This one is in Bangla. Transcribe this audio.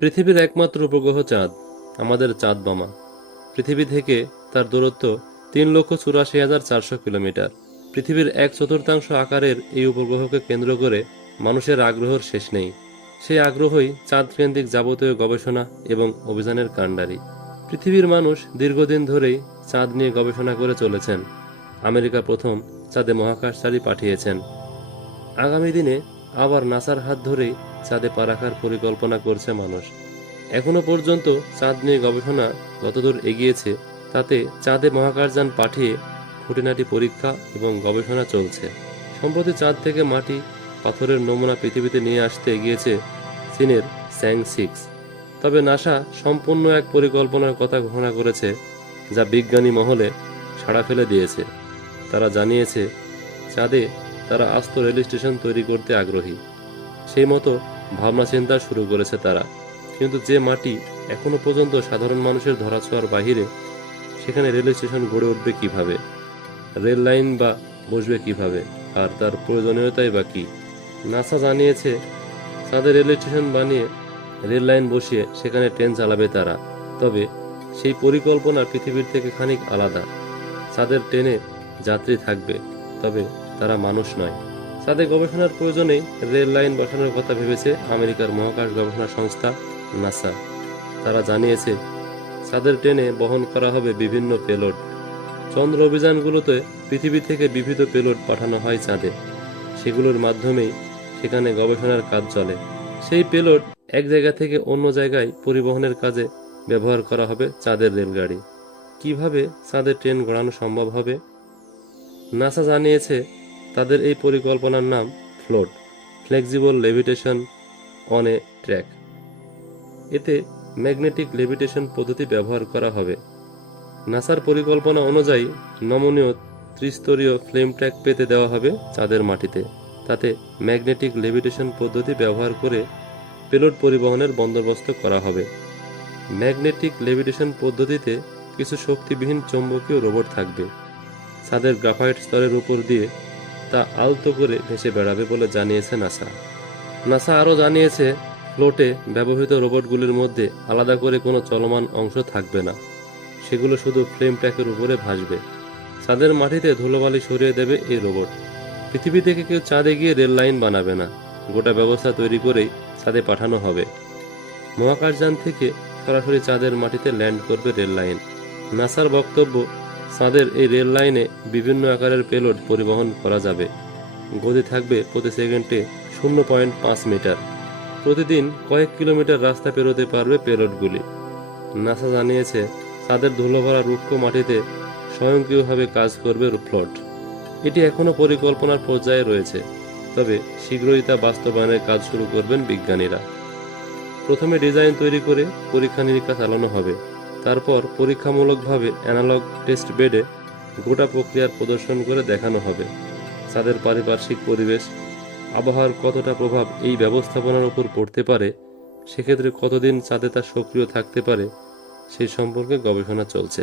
পৃথিবীর একমাত্র উপগ্রহ চাঁদ, আমাদের চাঁদ মামা পৃথিবী থেকে তার দূরত্ব তিন লক্ষ চুরাশি হাজার চারশো কিলোমিটার। পৃথিবীর এক চতুর্থাংশ আকারের এই উপগ্রহকে কেন্দ্র করে মানুষের আগ্রহের শেষ নেই। সেই আগ্রহই চাঁদ কেন্দ্রিক যাবতীয় গবেষণা এবং অভিযানের কাণ্ডারি। পৃথিবীর মানুষ দীর্ঘদিন ধরেই চাঁদ নিয়ে গবেষণা করে চলেছেন। আমেরিকা প্রথম চাঁদে মহাকাশচারী পাঠিয়েছেন। আগামী দিনে আবার নাসার হাত ধরেই চাঁদে পা রাখার পরিকল্পনা করছে মানুষ। এখনও পর্যন্ত চাঁদ নিয়ে গবেষণা যতদূর এগিয়েছে, তাতে চাঁদে মহাকাশযান পাঠিয়ে খুঁটিনাটি পরীক্ষা এবং গবেষণা চলছে। সম্প্রতি চাঁদ থেকে মাটি পাথরের নমুনা পৃথিবীতে নিয়ে আসতে এগিয়েছে চীনের স্যাং সিক্স। তবে নাসা সম্পূর্ণ এক পরিকল্পনার কথা ঘোষণা করেছে, যা বিজ্ঞানী মহলে সাড়া ফেলে দিয়েছে। তারা জানিয়েছে, চাঁদে তারা আস্ত রেল স্টেশন তৈরি করতে আগ্রহী। সেই মতো ভাবনা চিন্তা শুরু করেছে তারা। কিন্তু যে মাটি এখনও পর্যন্ত সাধারণ মানুষের ধরাছোঁয়ার বাহিরে, সেখানে রেল স্টেশন গড়ে উঠবে কীভাবে? রেল লাইন বা বসবে কীভাবে? আর তার প্রয়োজনীয়তাই বা কী? নাসা জানিয়েছে, তাদের রেল স্টেশন বানিয়ে রেল লাইন বসিয়ে সেখানে ট্রেন চালাবে তারা। তবে সেই পরিকল্পনা পৃথিবীর থেকে খানিক আলাদা। তাদের ট্রেনে যাত্রী থাকবে। তবে তারা মানুষ নয়। তাদের গবেষণার প্রয়োজনেই রেল লাইন বসানোর কথা ভেবেছে আমেরিকার মহাকাশ গবেষণা সংস্থা নাসা। তারা জানিয়েছে তাদের ট্রেনে বহন করা হবে বিভিন্ন পেলোড। চন্দ্র অভিযানগুলোতে পৃথিবী থেকে বিবিধ পেলোড পাঠানো হয় চাঁদে। সেগুলোর মাধ্যমেই সেখানে গবেষণার কাজ চলে। সেই পেলোড এক জায়গা থেকে অন্য জায়গায় পরিবহনের কাজে ব্যবহার করা হবে চাঁদের রেলগাড়ি। কীভাবে চাঁদের ট্রেন গড়ানো সম্ভব হবে? নাসা জানিয়েছে তাদের এই পরিকল্পনার নাম FLOAT, flexible levitation on a track. এতে ম্যাগনেটিক লেভিটেশন পদ্ধতি ব্যবহার করা হবে। নাসার পরিকল্পনা অনুযায়ী নমনীয় ত্রিস্তরীয় ফ্লেম ট্র্যাক পেতে দেওয়া হবে চাঁদের মাটিতে। তাতে ম্যাগনেটিক লেভিটেশন পদ্ধতি ব্যবহার করে পেলোড পরিবহনের বন্দোবস্ত করা হবে। ম্যাগনেটিক লেভিটেশন পদ্ধতিতে কিছু শক্তিবিহীন চৌম্বকীয় রোবট থাকবে। ছাদের গ্রাফাইট স্তরের উপর দিয়ে তা আলতো করে ভেসে বেড়াবে বলে জানিয়েছে নাসা। নাসা আরও জানিয়েছে, ফ্লোটে ব্যবহৃত রোবটগুলির মধ্যে আলাদা করে কোনো চলমান অংশ থাকবে না। সেগুলো শুধু ফ্লেম প্যাকের উপরে ভাসবে। চাঁদের মাটিতে ধুলোবালি সরিয়ে দেবে এই রোবট। পৃথিবী থেকে কেউ চাঁদে গিয়ে রেল লাইন বানাবে না। গোটা ব্যবস্থা তৈরি করেই চাঁদে পাঠানো হবে। মহাকাশযান থেকে সরাসরি চাঁদের মাটিতে ল্যান্ড করবে রেল লাইন। নাসার বক্তব্য চাঁদের এই রেল লাইনে বিভিন্ন আকারের পেলোড পরিবহন করা যাবে। গতি থাকবে প্রতি সেকেন্ডে শূন্য পয়েন্ট পাঁচ মিটার। প্রতিদিন কয়েক কিলোমিটার রাস্তা পেরোতে পারবে পেলোডগুলি। নাসা জানিয়েছে চাঁদের ধুলোভরা রুক্ষ মাটিতে স্বয়ংক্রিয়ভাবে কাজ করবে ফ্লট এটি এখনও পরিকল্পনার পর্যায়ে রয়েছে, তবে শীঘ্রই তা বাস্তবায়নের কাজ শুরু করবেন বিজ্ঞানীরা। প্রথমে ডিজাইন তৈরি করে পরীক্ষা নিরীক্ষা চালানো হবে। তারপর পরীক্ষামূলকভাবে অ্যানালগ টেস্ট বেডে গোটা প্রক্রিয়ার প্রদর্শন করে দেখানো হবে। তাদের পারিপার্শ্বিক পরিবেশ, আবহাওয়ার কতটা প্রভাব এই ব্যবস্থাপনার উপর পড়তে পারে, সেক্ষেত্রে কতদিন চাঁদে তা সক্রিয় থাকতে পারে সেই সম্পর্কে গবেষণা চলছে।